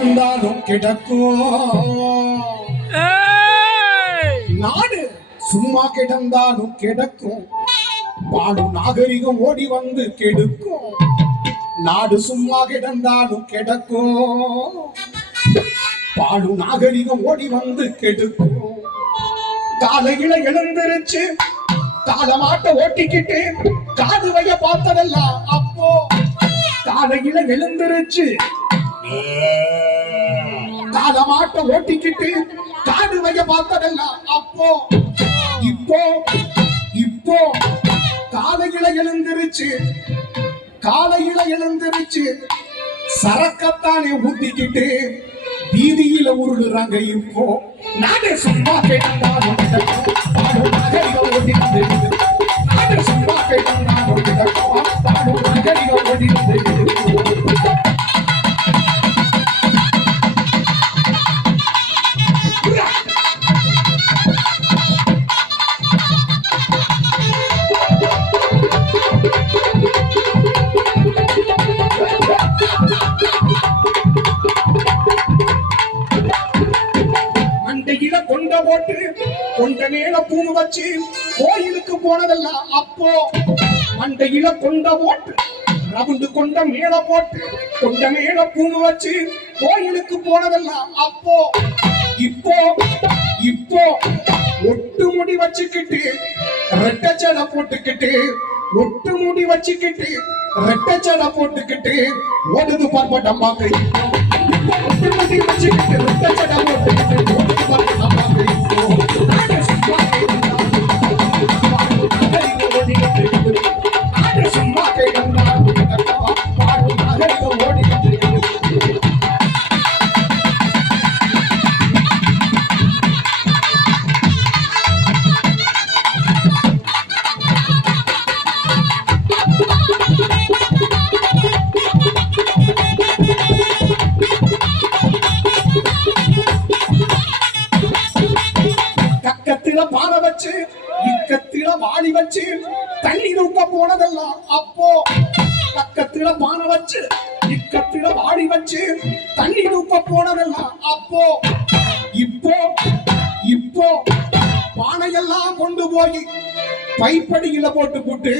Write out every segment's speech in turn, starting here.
கிடந்தாலும் கிடக்கும்! நாடு சும்மா கிடந்தாலும் கிடக்கும். வாழும் நாகரிகம் ஓடி வந்து கெடுக்கும். நாடு சும்மா கிடந்தாலும் கிடக்கும். பாழும் நாகரிகம் ஓடி வந்து கெடுக்கும். காலையில எழுந்திருச்சு காலமாட்ட ஓட்டிக்கிட்டு காது வைய பார்த்ததெல்லாம் அப்போ. காலையில எழுந்திருச்சு காலமாட்ட ஓட்டிக்கிட்டு காடு வைய பார்த்ததெல்லாம் அப்போ இப்போ இப்போ காலையில எழுந்திருச்சு காலையில எழுந்திருச்சு சரக்கத்தானே ஊத்திக்கிட்டு வீதியில உருளுறாங்க இப்போ. நானே சும்மா கேட்டாலும் கொண்ட மேல பூணு வச்சு கோயிலுக்கு போனதெல்லாம் அப்போ மண்டையில கொண்ட போட்டு ரவுண்டு கொண்ட மேல போட்டு கொண்ட மேல பூணு வச்சு கோயிலுக்கு போனதெல்லாம் அப்போ இப்போ இப்போ ஒட்டு முடி வச்சுக்கிட்டு ரெட்டச்சடை போட்டுக்கிட்டு ஒட்டு முடி வச்சுக்கிட்டு ரெட்டச்சடை போட்டுக்கிட்டு ஓடுது பார்ப்பட்டம் பார்க்க ஒட்டு முடி வச்சுக்கிட்டு ரெட்டச்சடை போட்டுக்கிட்டு ஓடுது பார்ப்பட்டம் வாழ பானை வச்சு இக்கத்தில வாழி வச்சு தண்ணி தூக்க போனதெல்லாம் அப்போ. கக்கத்தில பானை வச்சு இக்கத்தில வாழி வச்சு தண்ணி தூக்க போனதெல்லாம் அப்போ. இப்போ இப்போ பானையெல்லாம் கொண்டு போய் பைப்படியில போட்டு போட்டு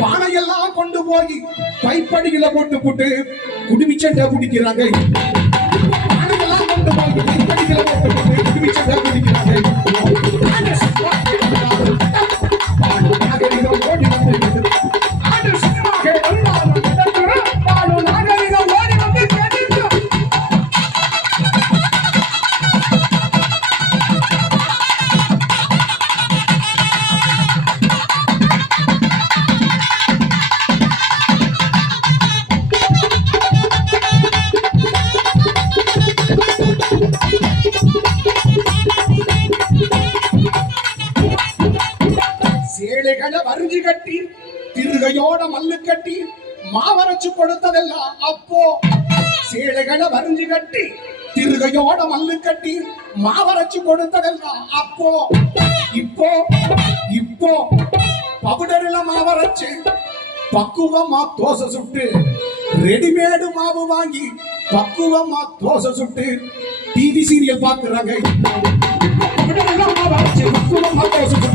பானையெல்லாம் கொண்டு போய் பைப்படியில போட்டு போட்டு குடிமிச்சண்டை குடிக்கிறாங்க. பானையெல்லாம் கொண்டு போய் பைப்படியில போட்டு போட்டு குடிமிச்சண்டை குடிக்கிறாங்க. ஏழைகளை வரிஞ்சு கட்டி திருகையோட மல்லு கட்டி மாவரைச்சு கொடுத்ததெல்லாம் அப்போ. சேலைகளை வரிஞ்சு கட்டி திருகையோட மல்லு கட்டி மாவரைச்சு கொடுத்ததெல்லாம் அப்போ. இப்போ இப்போ பவுடர்ல மாவரைச்சு பக்குவமா தோசை சுட்டு ரெடிமேடு மாவு வாங்கி பக்குவமா தோசை சுட்டு டிவி சீரியல் பாக்குறாங்க பக்குவமா தோசை சுட்டு.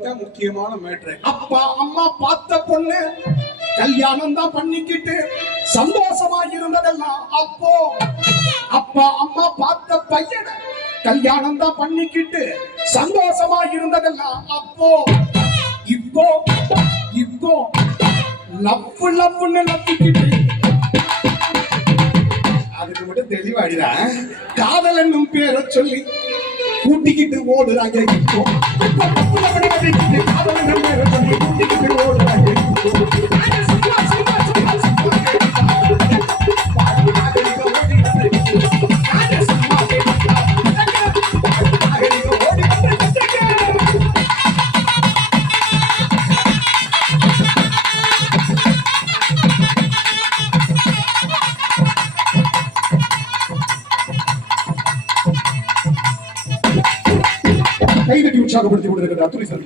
இப்பதான் முக்கியமான மேட்ரு அப்பா அம்மா பார்த்த பொண்ணு கல்யாணம் தான் பண்ணிக்கிட்டு சந்தோஷமா இருந்ததெல்லாம் அப்போ அப்பா அம்மா பார்த்த பையனை கல்யாணம் தான் பண்ணிக்கிட்டு சந்தோஷமா இருந்ததெல்லாம் அப்போ இப்போ இப்போ லப்பு லப்புன்னு லப்பிக்கிட்டு அதுக்கு மட்டும் தெளிவாடிதான் காதல் என்னும் பேரை சொல்லி கூட்டிக்கிட்டு ஓடுறாங்க. கைதட்டி உற்சாகப்படுத்தி கொண்டிருக்கிறார் சார்